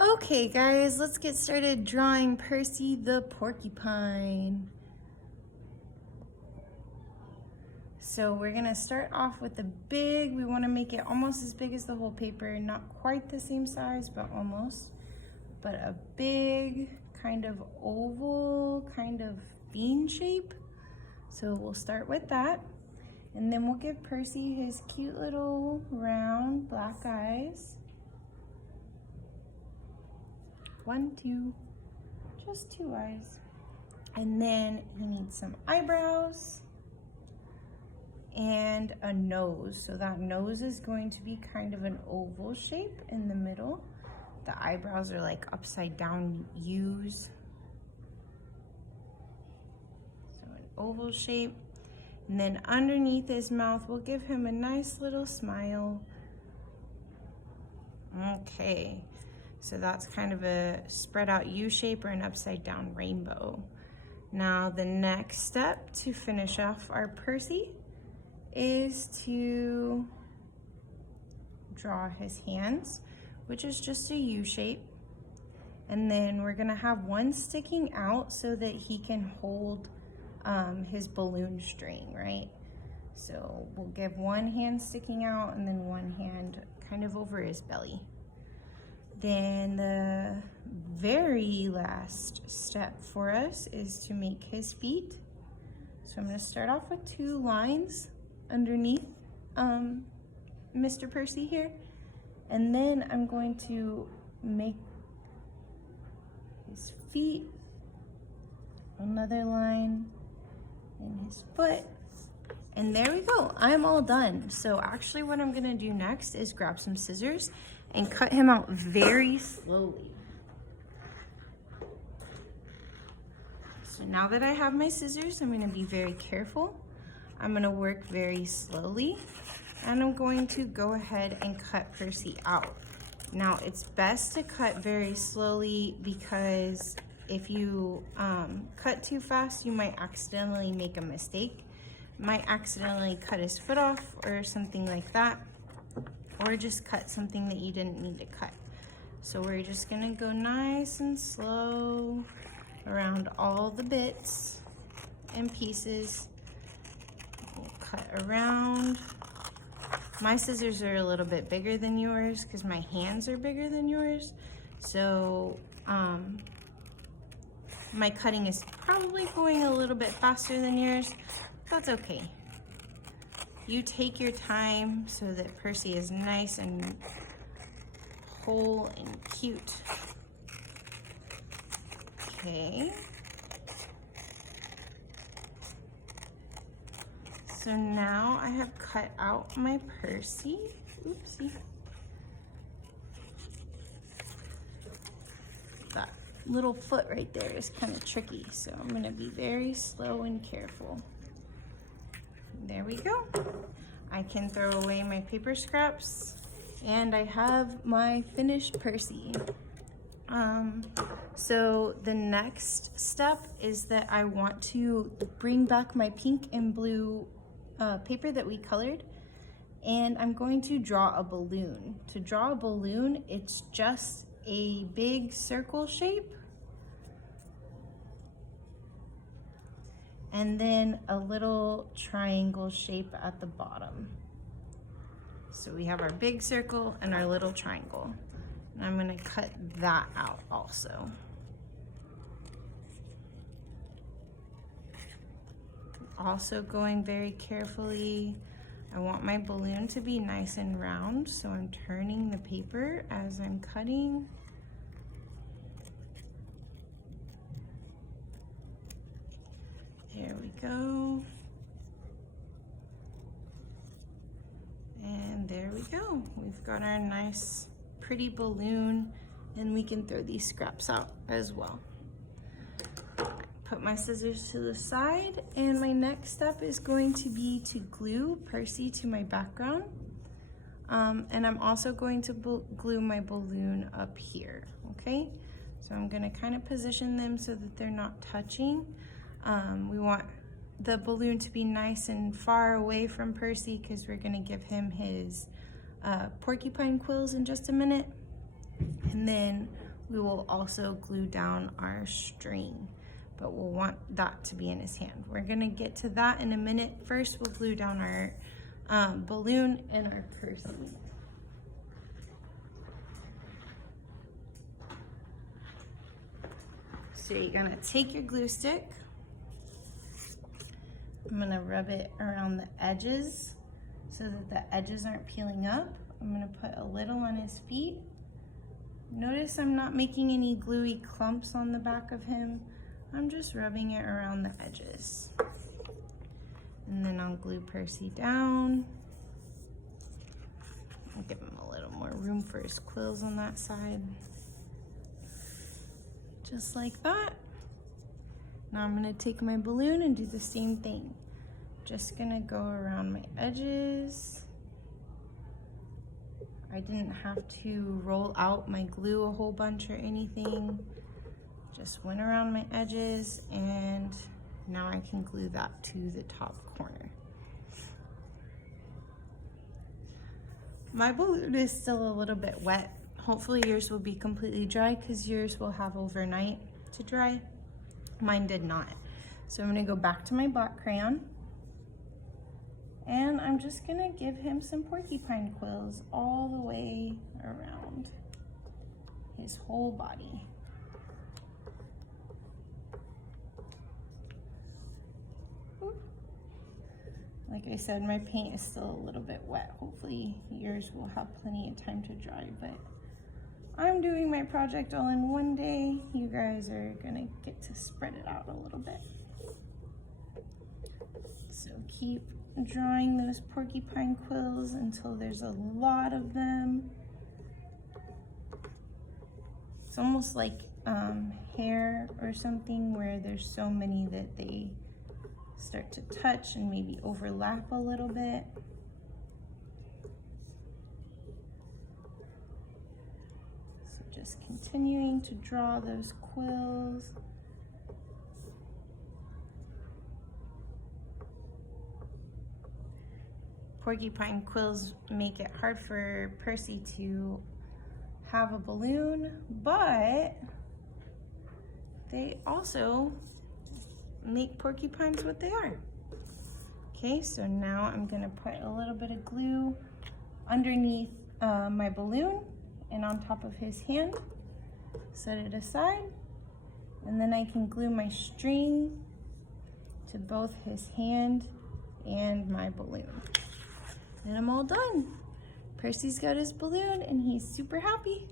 Okay guys, let's get started drawing Percy the porcupine. So we're gonna start off with the big, we wanna make it almost as big as the whole paper, not quite the same size, but almost. But a big kind of oval, kind of bean shape. So we'll start with that. And then we'll give Percy his cute little round black eyes. 1, 2, just 2 eyes. And then he needs some eyebrows and a nose. So that nose is going to be kind of an oval shape in the middle. The eyebrows are like upside down U's. So an oval shape. And then underneath his mouth, we'll give him a nice little smile. Okay. So that's kind of a spread out U shape or an upside down rainbow. Now the next step to finish off our Percy is to draw his hands, which is just a U shape. And then we're gonna have one sticking out so that he can hold his balloon string, right? So we'll give one hand sticking out and then one hand kind of over his belly. Then the very last step for us is to make his feet. So I'm going to start off with 2 lines underneath Mr. Percy here. And then I'm going to make his feet, another line in his foot. And there we go, I'm all done. So actually what I'm gonna do next is grab some scissors and cut him out very slowly. So now that I have my scissors, I'm gonna be very careful. I'm gonna work very slowly, and I'm going to go ahead and cut Percy out. Now it's best to cut very slowly because if you cut too fast, you might accidentally make a mistake. Might accidentally cut his foot off or something like that, or just cut something that you didn't need to cut. So we're just gonna go nice and slow around all the bits and pieces. We'll cut around. My scissors are a little bit bigger than yours because my hands are bigger than yours. So my cutting is probably going a little bit faster than yours. That's okay. You take your time so that Percy is nice and whole and cute. Okay. So now I have cut out my Percy. Oopsie. That little foot right there is kind of tricky, so I'm gonna be very slow and careful. There we go. I can throw away my paper scraps and I have my finished Percy. So the next step is that I want to bring back my pink and blue paper that we colored, and I'm going to draw a balloon. To draw a balloon, it's just a big circle shape and then a little triangle shape at the bottom. So we have our big circle and our little triangle. And I'm gonna cut that out also. Also going very carefully. I want my balloon to be nice and round, so I'm turning the paper as I'm cutting. There we go. And there we go. We've got our nice, pretty balloon, and we can throw these scraps out as well. Put my scissors to the side, and my next step is going to be to glue Percy to my background. And I'm also going to glue my balloon up here, okay? So I'm gonna kind of position them so that they're not touching. We want the balloon to be nice and far away from Percy because we're gonna give him his porcupine quills in just a minute. And then we will also glue down our string, but we'll want that to be in his hand. We're gonna get to that in a minute. First, we'll glue down our balloon and our Percy. So you're gonna take your glue stick. I'm gonna rub it around the edges so that the edges aren't peeling up. I'm gonna put a little on his feet. Notice I'm not making any gluey clumps on the back of him. I'm just rubbing it around the edges. And then I'll glue Percy down. I'll give him a little more room for his quills on that side. Just like that. Now I'm gonna take my balloon and do the same thing. Just gonna go around my edges. I didn't have to roll out my glue a whole bunch or anything. Just went around my edges, and now I can glue that to the top corner. My balloon is still a little bit wet. Hopefully yours will be completely dry because yours will have overnight to dry. Mine did not. So I'm gonna go back to my black crayon, and I'm just gonna give him some porcupine quills all the way around his whole body. Like I said, my paint is still a little bit wet. Hopefully yours will have plenty of time to dry, but I'm doing my project all in one day. You guys are gonna get to spread it out a little bit. So keep drawing those porcupine quills until there's a lot of them. It's almost like hair or something, where there's so many that they start to touch and maybe overlap a little bit. So just continuing to draw those quills. Porcupine quills make it hard for Percy to have a balloon, but they also make porcupines what they are. Okay, so now I'm gonna put a little bit of glue underneath my balloon and on top of his hand. Set it aside, and then I can glue my string to both his hand and my balloon. And I'm all done. Percy's got his balloon and he's super happy.